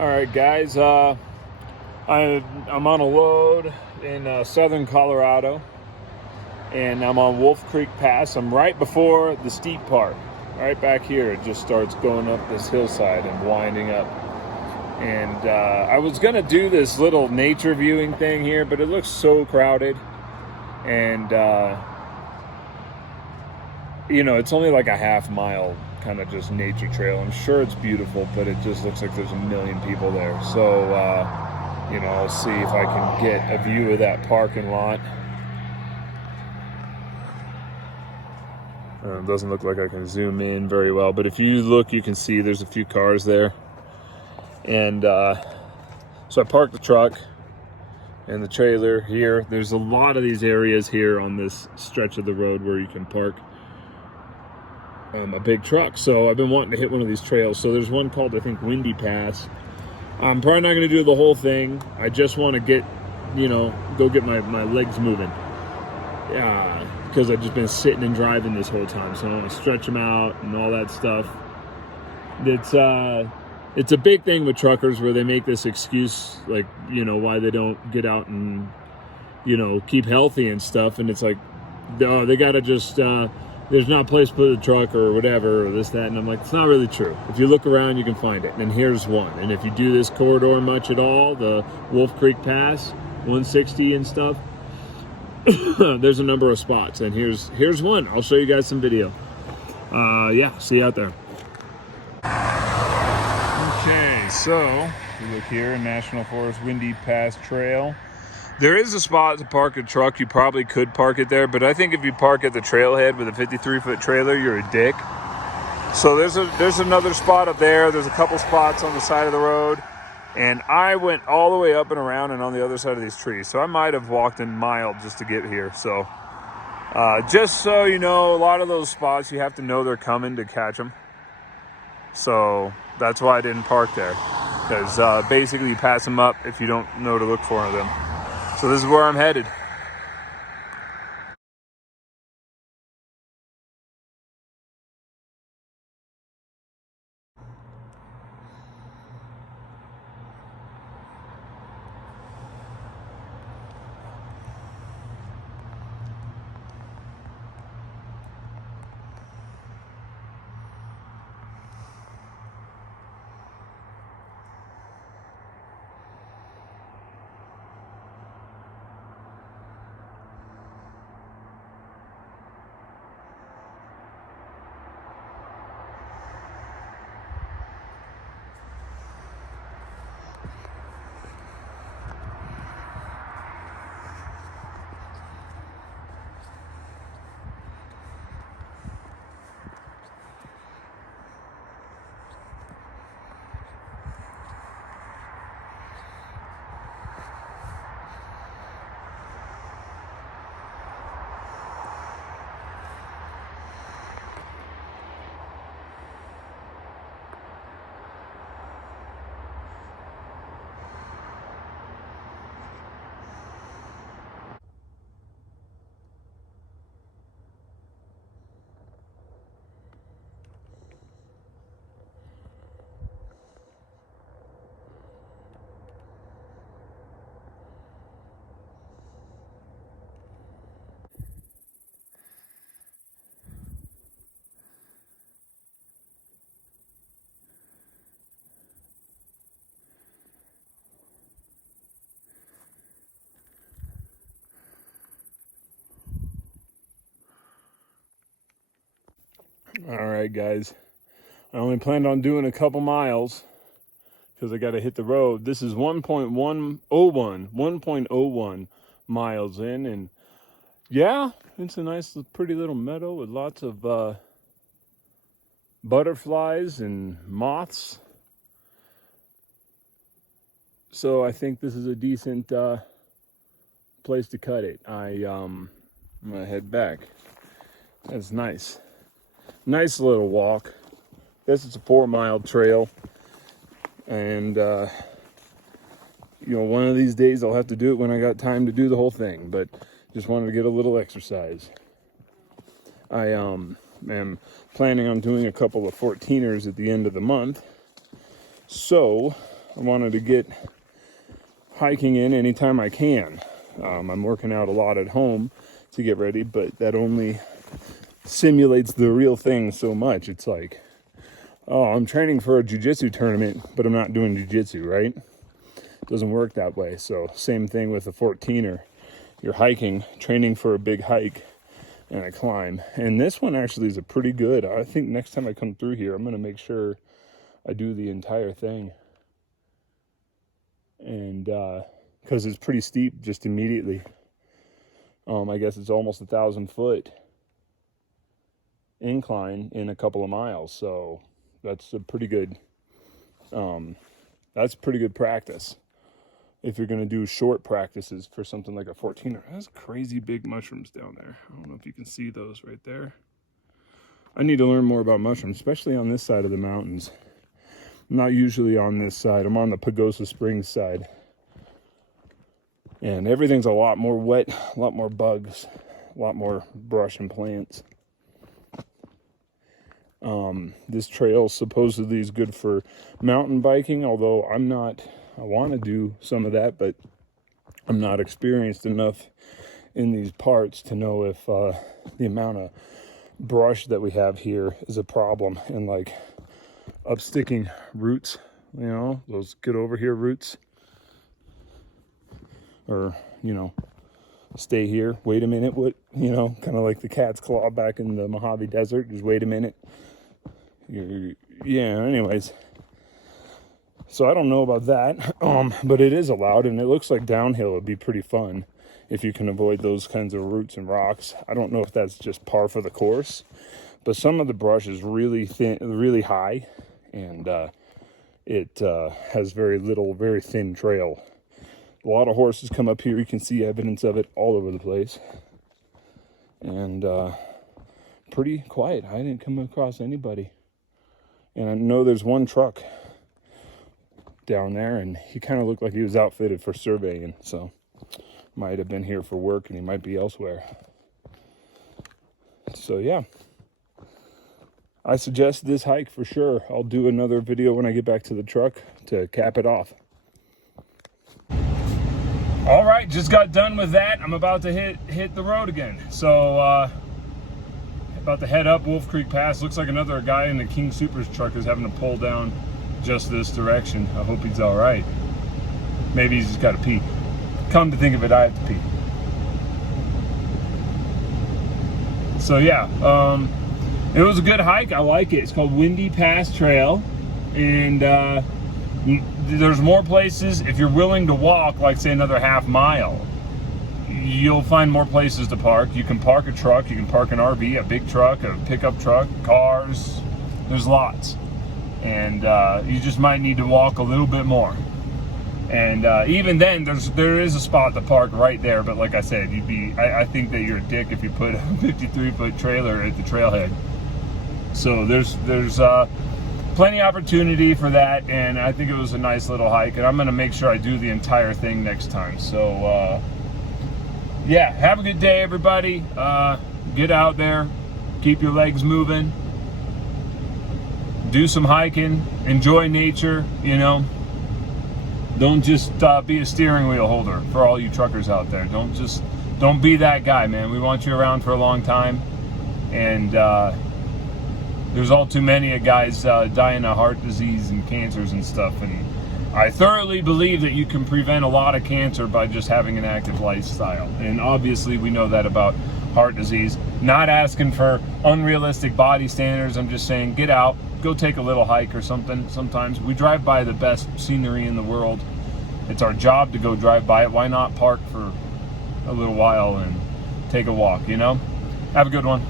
All right, guys. I'm on a load in southern Colorado, and I'm on Wolf Creek Pass. I'm right before the steep part. Right back here, it just starts going up this hillside and winding up. And I was gonna do this little nature viewing thing here, but it looks so crowded, and it's only like a half mile kind of just nature trail. I'm sure it's beautiful, but it just looks like there's a million people there. So, I'll see if I can get a view of that parking lot. It doesn't look like I can zoom in very well, but if you look, you can see there's a few cars there. And so I parked the truck and the trailer here. There's a lot of these areas here on this stretch of the road where you can park a big truck. So I've been wanting to hit one of these trails. So there's one called, I think, Windy Pass. I'm probably not going to do the whole thing. I just want to get, go get my legs moving. Because I've just been sitting and driving this whole time. So I want to stretch them out and all that stuff. It's a big thing with truckers where they make this excuse, like, why they don't get out and, keep healthy and stuff. And it's like, oh, they got to just, there's not a place to put a truck or whatever, or this, that. And I'm like, it's not really true. If you look around, you can find it. And here's one. And if you do this corridor much at all, the Wolf Creek Pass, 160 and stuff, there's a number of spots. And here's one. I'll show you guys some video. See you out there. Okay, so you look here, National Forest Windy Pass Trail. There is a spot to park a truck. You probably could park it there, but I think if you park at the trailhead with a 53-foot trailer, you're a dick. So there's another spot up there. There's a couple spots on the side of the road, and I went all the way up and around and on the other side of these trees. So I might have walked a mile just to get here. So just so you know, a lot of those spots, you have to know they're coming to catch them. So that's why I didn't park there, because basically you pass them up if you don't know to look for them. So this is where I'm headed. All right, guys. I only planned on doing a couple miles because I got to hit the road. This is 1.01 miles in, and yeah, it's a nice, pretty little meadow with lots of butterflies and moths. So I think this is a decent place to cut it. I'm gonna head back. That's nice. Nice little walk. Guess it's a 4-mile trail, and one of these days I'll have to do it when I got time to do the whole thing, but just wanted to get a little exercise. I am planning on doing a couple of 14ers at the end of the month, so I wanted to get hiking in anytime I can. I'm working out a lot at home to get ready, but that only simulates the real thing so much. It's like, oh, I'm training for a jiu-jitsu tournament, but I'm not doing jiu-jitsu, right? It doesn't work that way. So same thing with a 14er. You're hiking, training for a big hike and a climb. And this one actually is a pretty good. I think next time I come through here, I'm going to make sure I do the entire thing. And because it's pretty steep just immediately. I guess it's almost 1,000-foot incline in a couple of miles. So that's a pretty good, practice. If you're going to do short practices for something like a 14er. There's crazy big mushrooms down there. I don't know if you can see those right there. I need to learn more about mushrooms, especially on this side of the mountains. I'm not usually on this side. I'm on the Pagosa Springs side. And everything's a lot more wet, a lot more bugs, a lot more brush and plants. This trail supposedly is good for mountain biking, although I want to do some of that, but I'm not experienced enough in these parts to know if the amount of brush that we have here is a problem. And like upsticking roots, you know, those get over here roots, or, you know, stay here, wait a minute, what, you know, kind of like the cat's claw back in the Mojave Desert, just wait a minute. Yeah, anyways. So I don't know about that, but it is allowed, and it looks like downhill would be pretty fun if you can avoid those kinds of roots and rocks. I don't know if that's just par for the course, but some of the brush is really thin, really high, and it has very thin trail. A lot of horses come up here. You can see evidence of it all over the place, and pretty quiet. I didn't come across anybody, and I know there's one truck down there, and he kind of looked like he was outfitted for surveying, so might have been here for work, and he might be elsewhere. So yeah, I suggest this hike for sure. I'll do another video when I get back to the truck to cap it off. All right, just got done with that. I'm about to hit the road again. So about to head up Wolf Creek Pass. Looks like another guy in the King Soopers truck is having to pull down just this direction. I hope he's all right. Maybe he's just got to pee. Come to think of it, I have to pee. So yeah, it was a good hike. I like it. It's called Windy Pass Trail, and there's more places. If you're willing to walk, like say another half mile, you'll find more places to park. You can park a truck, you can park an RV, a big truck, a pickup truck, cars. There's lots. And you just might need to walk a little bit more. And even then, there is a spot to park right there. But like I said, I think that you're a dick if you put a 53-foot trailer at the trailhead. So there's plenty of opportunity for that, and I think it was a nice little hike. And I'm gonna make sure I do the entire thing next time. So yeah, have a good day, everybody. Get out there, keep your legs moving. Do some hiking, enjoy nature, you know. Don't just be a steering wheel holder for all you truckers out there. Don't be that guy, man. We want you around for a long time. And there's all too many guys dying of heart disease and cancers and stuff. And I thoroughly believe that you can prevent a lot of cancer by just having an active lifestyle. And obviously we know that about heart disease. Not asking for unrealistic body standards. I'm just saying, get out. Go take a little hike or something. Sometimes we drive by the best scenery in the world. It's our job to go drive by it. Why not park for a little while and take a walk, you know? Have a good one.